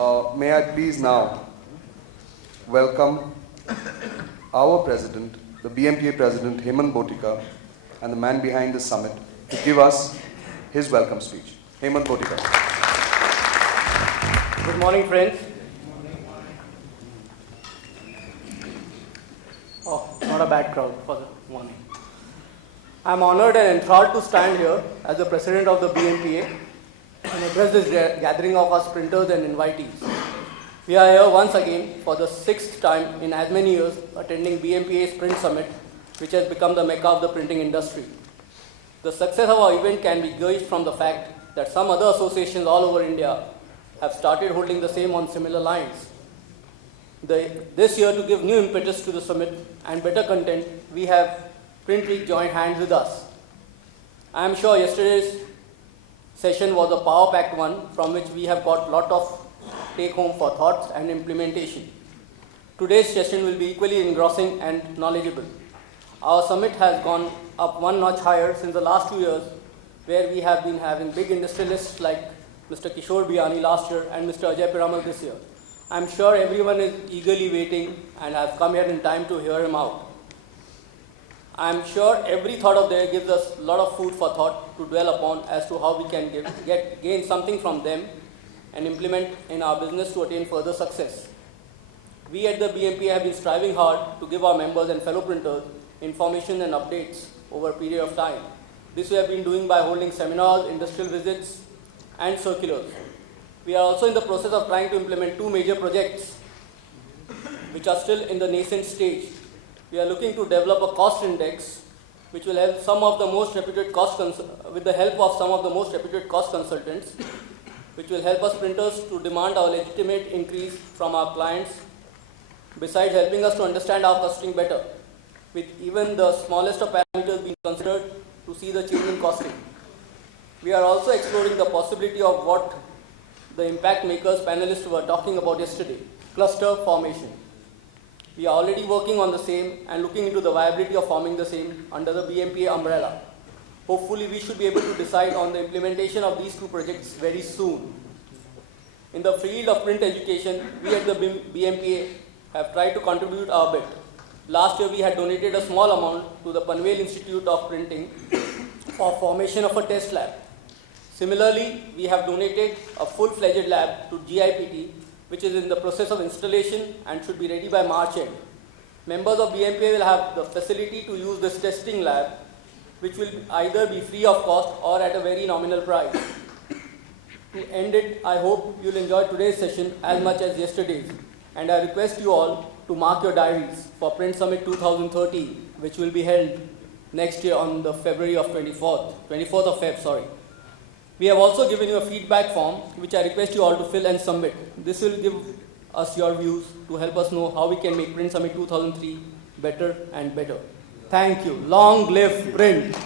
May I please now welcome our president, the BMPA president, Hemant Botika, and the man behind the summit to give us his welcome speech. Hemant Botika. Good morning, friends. Oh, not a bad crowd for the morning. I'm honored and enthralled to stand here as the president of the BMPA and address this gathering of us printers and invitees. We are here once again for the 6th time in as many years attending BMPA's Print Summit, which has become the mecca of the printing industry. The success of our event can be gauged from the fact that some other associations all over India have started holding the same on similar lines. This year, to give new impetus to the summit and better content, we have Print Week joined hands with us. I am sure yesterday's session was a power-packed one from which we have got a lot of take-home for thoughts and implementation. Today's session will be equally engrossing and knowledgeable. Our summit has gone up one notch higher since the last 2 years, where we have been having big industrialists like Mr. Kishore Biyani last year and Mr. Ajay Piramal this year. I am sure everyone is eagerly waiting and has come here in time to hear him out. I am sure every thought of theirs gives us a lot of food for thought to dwell upon as to how we can gain something from them and implement in our business to attain further success. We at the BMPA have been striving hard to give our members and fellow printers information and updates over a period of time. This we have been doing by holding seminars, industrial visits, and circulars. We are also in the process of trying to implement 2 major projects which are still in the nascent stage. We are looking to develop a cost index which will help some of the most reputed with the help of some of the most reputed cost consultants, which will help us printers to demand our legitimate increase from our clients, besides helping us to understand our costing better, with even the smallest of parameters being considered to see the change in costing. We are also exploring the possibility of what the impact makers panelists were talking about yesterday, cluster formation. We are already working on the same and looking into the viability of forming the same under the BMPA umbrella. Hopefully, we should be able to decide on the implementation of these 2 projects very soon. In the field of print education, we at the BMPA have tried to contribute our bit. Last year, we had donated a small amount to the Panvel Institute of Printing for formation of a test lab. Similarly, we have donated a full-fledged lab to GIPT, which is in the process of installation and should be ready by March end. Members of BMPA will have the facility to use this testing lab, which will either be free of cost or at a very nominal price. To end it, I hope you'll enjoy today's session as much as yesterday's, and I request you all to mark your diaries for Print Summit 2013, which will be held next year on the February of 24th of Feb, sorry. We have also given you a feedback form, which I request you all to fill and submit. This will give us your views to help us know how we can make Print Summit 2003 better and better. Thank you. Long live print.